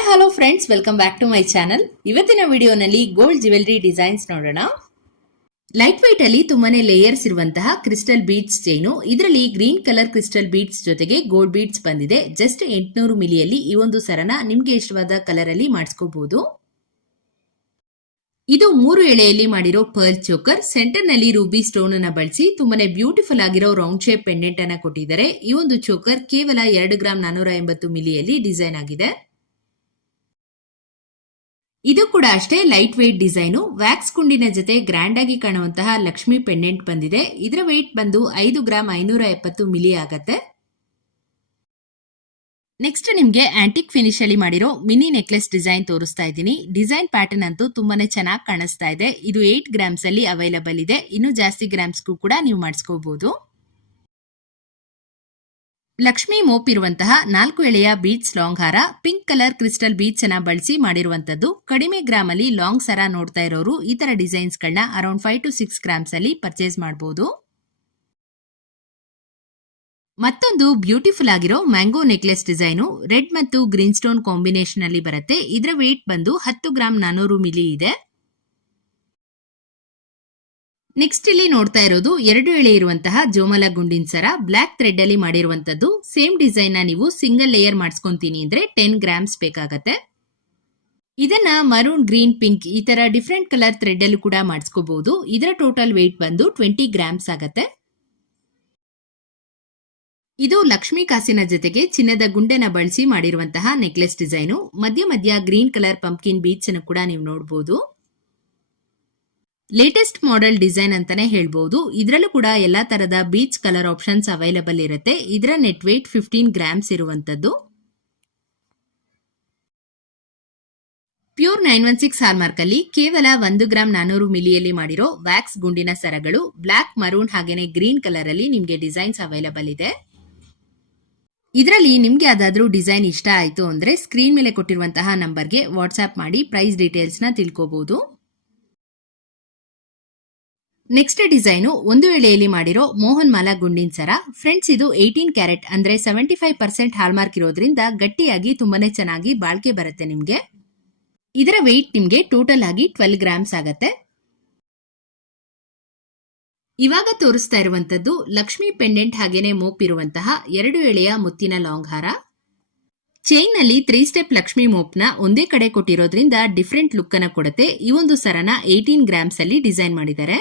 Hi hello friends welcome back to my channel ಇವತ್ತಿನ ವಿಡಿಯೋನಲ್ಲಿ gold jewellery designs ನೋಡೋಣ. Light white ಅಲ್ಲಿ ತುಂಬಾನೇ ಲೇಯರ್ಸ್ ಇರುವಂತಹ ಕ್ರಿಸ್ಟಲ್ ಬೀಡ್ಸ್ ಚೈನು ಇದರಲ್ಲಿ ಗ್ರೀನ್ ಕಲರ್ ಕ್ರಿಸ್ಟಲ್ ಬೀಡ್ಸ್ ಜೊತೆಗೆ ಗೋಲ್ಡ್ ಬೀಡ್ಸ್ ಬಂದಿದೆ. ಜಸ್ಟ್ ಎಂಟುನೂರು ಮಿಲಿಯಲ್ಲಿ ಈ ಒಂದು ಸರನ ನಿಮ್ಗೆ ಇಷ್ಟವಾದ ಕಲರ್ ಅಲ್ಲಿ ಮಾಡಿಸ್ಕೋಬಹುದು ಇದು ಮೂರು ಎಳೆಯಲ್ಲಿ ಮಾಡಿರೋ ಪರ್ಲ್ ಚೋಕರ್ ಸೆಂಟರ್ನಲ್ಲಿ ರೂಬಿ ಸ್ಟೋನ್ ಅನ್ನ ಬಳಸಿ ತುಂಬಾನೇ ಬ್ಯೂಟಿಫುಲ್ ಆಗಿರೋ ರೌಂಡ್ ಶೇಪ್ ಪೆಂಡೆಂಟ್ ಅನ್ನ ಕೊಟ್ಟಿದ್ದಾರೆ. ಈ ಒಂದು ಚೋಕರ್ ಕೇವಲ ಎರಡು ಗ್ರಾಮ್ ನಾನೂರ ಎಂಬತ್ತು ಮಿಲಿಯಲ್ಲಿ ಡಿಸೈನ್ ಆಗಿದೆ. ಇದು ಕೂಡ ಅಷ್ಟೇ ಲೈಟ್ ವೇಟ್ ಡಿಸೈನು ವ್ಯಾಕ್ಸ್ ಕುಂಡಿನ ಜೊತೆ ಗ್ರ್ಯಾಂಡ್ ಆಗಿ ಕಾಣುವಂತಹ ಲಕ್ಷ್ಮಿ ಪೆಂಡೆಂಟ್ ಬಂದಿದೆ. ಇದರ ವೇಟ್ ಬಂದು ಐದು ಗ್ರಾಮ್ ಐನೂರ ಎಪ್ಪತ್ತು ಮಿಲಿ ಆಗತ್ತೆ. ನೆಕ್ಸ್ಟ್ ನಿಮ್ಗೆ ಆಂಟಿಕ್ ಫಿನಿಶ್ ಅಲ್ಲಿ ಮಾಡಿರೋ ಮಿನಿ ನೆಕ್ಲೆಸ್ ಡಿಸೈನ್ ತೋರಿಸ್ತಾ ಇದ್ದೀನಿ. ಡಿಸೈನ್ ಪ್ಯಾಟರ್ನ್ ಅಂತೂ ತುಂಬಾನೇ ಚೆನ್ನಾಗಿ ಕಾಣಿಸ್ತಾ ಇದೆ. ಇದು ಏಟ್ ಗ್ರಾಮ್ಸ್ ಅಲ್ಲಿ ಅವೈಲಬಲ್ ಇದೆ. ಇನ್ನು ಜಾಸ್ತಿ ಗ್ರಾಮ್ಸ್ಗೂ ಕೂಡ ನೀವು ಮಾಡಿಸ್ಕೋಬಹುದು ಲಕ್ಷ್ಮಿ ಮೋಪಿರುವಂತಹ ನಾಲ್ಕು ಎಳೆಯ ಬೀಚ್ ಲಾಂಗ್ ಹಾರ ಪಿಂಕ್ ಕಲರ್ ಕ್ರಿಸ್ಟಲ್ ಬೀಡ್ಸ್ ಅನ್ನ ಬಳಸಿ ಮಾಡಿರುವಂತದ್ದು ಕಡಿಮೆ ಗ್ರಾಮ್ ಅಲ್ಲಿ ಲಾಂಗ್ ಸರ ನೋಡ್ತಾ ಇರೋರು ಈ ತರ ಡಿಸೈನ್ಸ್ ಗಳನ್ನ around five to six grams ಅಲ್ಲಿ ಪರ್ಚೇಸ್ ಮಾಡಬಹುದು ಮತ್ತೊಂದು ಬ್ಯೂಟಿಫುಲ್ ಆಗಿರೋ ಮ್ಯಾಂಗೋ ನೆಕ್ಲೆಸ್ ಡಿಸೈನು ರೆಡ್ ಮತ್ತು ಗ್ರೀನ್ ಸ್ಟೋನ್ ಕಾಂಬಿನೇಷನ್ ಅಲ್ಲಿ ಬರುತ್ತೆ. ಇದರ ವೇಟ್ ಬಂದು ಹತ್ತು ಗ್ರಾಮ್ ನಾನೂರು ಮಿಲಿ ಇದೆ. ನೆಕ್ಸ್ಟ್ ಇಲ್ಲಿ ನೋಡ್ತಾ ಇರೋದು ಎರಡು ಎಳೆ ಇರುವಂತಹ ಜೋಮಲ ಗುಂಡಿನ ಸರ. ಬ್ಲಾಕ್ ಥ್ರೆಡ್ ಅಲ್ಲಿ ಮಾಡಿರುವಂತದ್ದು ಸೇಮ್ ಡಿಸೈನ್ನ ನೀವು ಸಿಂಗಲ್ ಲೇಯರ್ ಮಾಡಿಸ್ಕೊಂತೀನಿ ಅಂದ್ರೆ ಟೆನ್ ಗ್ರಾಮ್ಸ್ ಬೇಕಾಗತ್ತೆ. ಇದನ್ನ ಮರೂನ್ ಗ್ರೀನ್ ಪಿಂಕ್ ಈ ತರ ಡಿಫ್ರೆಂಟ್ ಕಲರ್ ಥ್ರೆಡ್ ಅಲ್ಲಿ ಕೂಡ ಮಾಡಿಸ್ಕೋಬಹುದು ಇದರ ಟೋಟಲ್ ವೆಯ್ಟ್ ಬಂದು ಟ್ವೆಂಟಿ ಗ್ರಾಮ್ಸ್ ಆಗತ್ತೆ. ಇದು ಲಕ್ಷ್ಮೀ ಕಾಸಿನ ಜೊತೆಗೆ ಚಿನ್ನದ ಗುಂಡೆನ ಬಳಸಿ ಮಾಡಿರುವಂತಹ ನೆಕ್ಲೆಸ್ ಡಿಸೈನು ಮಧ್ಯ ಮಧ್ಯ ಗ್ರೀನ್ ಕಲರ್ ಪಂಪ್ಕಿನ್ ಬೀಚ್ ಅನ್ನು ಕೂಡ ನೀವು ನೋಡಬಹುದು ಲೇಟೆಸ್ಟ್ ಮಾಡೆಲ್ ಡಿಸೈನ್ ಅಂತಾನೆ ಹೇಳ್ಬೋದು. ಇದರಲ್ಲೂ ಕೂಡ ಎಲ್ಲಾ ತರದ ಬೀಚ್ ಕಲರ್ ಆಪ್ಷನ್ಸ್ ಅವೈಲಬಲ್ ಇರುತ್ತೆ. ಇದರ ನೆಟ್ ವೇಟ್ ಫಿಫ್ಟೀನ್ ಗ್ರಾಮ್ಸ್ ಇರುವಂತದ್ದು. Pure nine one six hallmark ಅಲ್ಲಿ ಕೇವಲ ಒಂದು ಗ್ರಾಮ್ ನಾನೂರು ಮಿಲಿಯಲ್ಲಿ ಮಾಡಿರೋ ವ್ಯಾಕ್ಸ್ ಗುಂಡಿನ ಸರಗಳು ಬ್ಲಾಕ್ ಮರೂನ್ ಹಾಗೇನೆ ಗ್ರೀನ್ ಕಲರ್ ಅಲ್ಲಿ ನಿಮ್ಗೆ ಡಿಸೈನ್ಸ್ ಅವೈಲಬಲ್ ಇದೆ. ಇದರಲ್ಲಿ ನಿಮ್ಗೆ ಯಾವ್ದಾದ್ರೂ ಡಿಸೈನ್ ಇಷ್ಟ ಆಯ್ತು ಅಂದ್ರೆ ಸ್ಕ್ರೀನ್ ಮೇಲೆ ಕೊಟ್ಟಿರುವಂತಹ ನಂಬರ್ಗೆ ವಾಟ್ಸ್ಆಪ್ ಮಾಡಿ ಪ್ರೈಸ್ ಡೀಟೇಲ್ಸ್ನ ತಿಳ್ಕೋಬಹುದು ನೆಕ್ಸ್ಟ್ ಡಿಸೈನು ಒಂದು ಎಳೆಯಲ್ಲಿ ಮಾಡಿರೋ ಮೋಹನ್ ಮಾಲಾ ಗುಂಡಿನ ಸರ. ಫ್ರೆಂಡ್ಸ್ ಇದು ಏಯ್ಟೀನ್ ಕ್ಯಾರೆಟ್ ಅಂದ್ರೆ ಸೆವೆಂಟಿ ಫೈವ್ ಪರ್ಸೆಂಟ್ ಹಾಲ್ಮಾರ್ಕ್ ಇರೋದ್ರಿಂದ ಗಟ್ಟಿಯಾಗಿ ತುಂಬಾನೇ ಚೆನ್ನಾಗಿ ಬಾಳ್ಕೆ ಬರುತ್ತೆ ನಿಮ್ಗೆ. ಇದರ ವೆಯ್ಟ್ ನಿಮ್ಗೆ ಟೋಟಲ್ ಆಗಿ ಟ್ವೆಲ್ ಗ್ರಾಮ್ಸ್ ಆಗತ್ತೆ. ಇವಾಗ ತೋರಿಸ್ತಾ ಇರುವಂತದ್ದು ಲಕ್ಷ್ಮಿ ಪೆಂಡೆಂಟ್ ಹಾಗೇನೆ ಮೋಪ್ ಇರುವಂತಹ ಎರಡು ಎಳೆಯ ಮುತ್ತಿನ ಲಾಂಗ್ ಹಾರ. ಚೈನ್ನಲ್ಲಿ ತ್ರೀ ಸ್ಟೆಪ್ ಲಕ್ಷ್ಮಿ ಮೋಪ್ನ ಒಂದೇ ಕಡೆ ಕೊಟ್ಟಿರೋದ್ರಿಂದ ಡಿಫ್ರೆಂಟ್ ಲುಕ್ ಅನ್ನ ಕೊಡುತ್ತೆ. ಈ ಒಂದು ಸರನ ಏಯ್ಟೀನ್ ಗ್ರಾಮ್ಸ್ ಅಲ್ಲಿ ಡಿಸೈನ್ ಮಾಡಿದ್ದಾರೆ.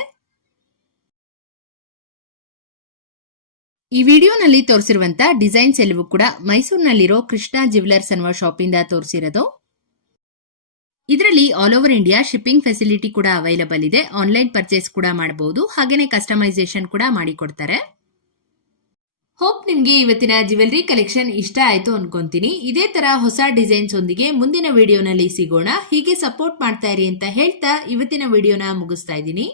ಈ ವಿಡಿಯೋನಲ್ಲಿ ತೋರಿಸಿರುವಂತ ಡಿಸೈನ್ಸ್ ಎಲ್ಲವೂ ಕೂಡ ಮೈಸೂರಿನಲ್ಲಿರೋ ಕೃಷ್ಣ ಜ್ಯುವೆಲರ್ಸ್ ಅನ್ನುವ ಶಾಪಿಂದ ತೋರಿಸಿರೋದು. ಇದರಲ್ಲಿ all over India shipping facility ಕೂಡ ಅವೈಲಬಲ್ ಇದೆ. ಆನ್ಲೈನ್ ಪರ್ಚೇಸ್ ಕೂಡ ಮಾಡಬಹುದು ಹಾಗೇನೆ ಕಸ್ಟಮೈಸೇಷನ್ ಕೂಡ ಮಾಡಿಕೊಡ್ತಾರೆ. ಹೋಪ್ ನಿಮ್ಗೆ ಇವತ್ತಿನ ಜ್ಯುವೆಲ್ರಿ ಕಲೆಕ್ಷನ್ ಇಷ್ಟ ಆಯ್ತು ಅನ್ಕೊಂತೀನಿ. ಇದೇ ತರ ಹೊಸ ಡಿಸೈನ್ಸ್ ಒಂದಿಗೆ ಮುಂದಿನ ವಿಡಿಯೋನಲ್ಲಿ ಸಿಗೋಣ. ಹೀಗೆ ಸಪೋರ್ಟ್ ಮಾಡ್ತಾ ಇರಿ ಅಂತ ಹೇಳ್ತಾ ಇವತ್ತಿನ ವಿಡಿಯೋನ ಮುಗಿಸ್ತಾ ಇದ್ದೀನಿ.